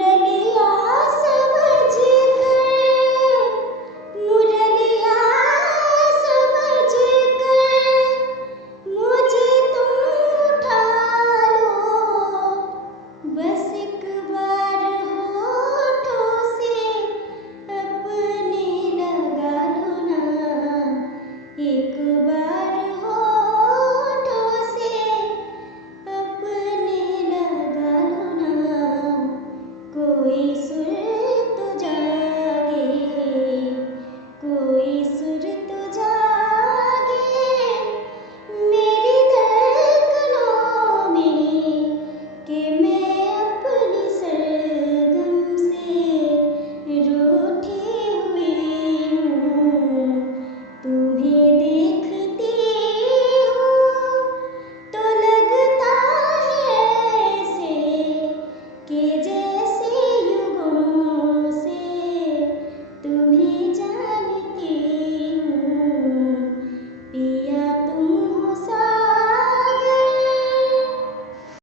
मुरलिया समझ कर, मुरलिया समझ कर मुझे तुम उठा लो। बस एक बार होठों से अपने लगा लो ना, एक बार होठों से अपने लगा लो ना। कोई सुर तो जागे, कोई सुर तो जागे मेरी धड़कनों में, कि मैं अपनी सरगम से रूठी हुई हूँ। तुम्हें देखती हूँ तो लगता है ऐसे कि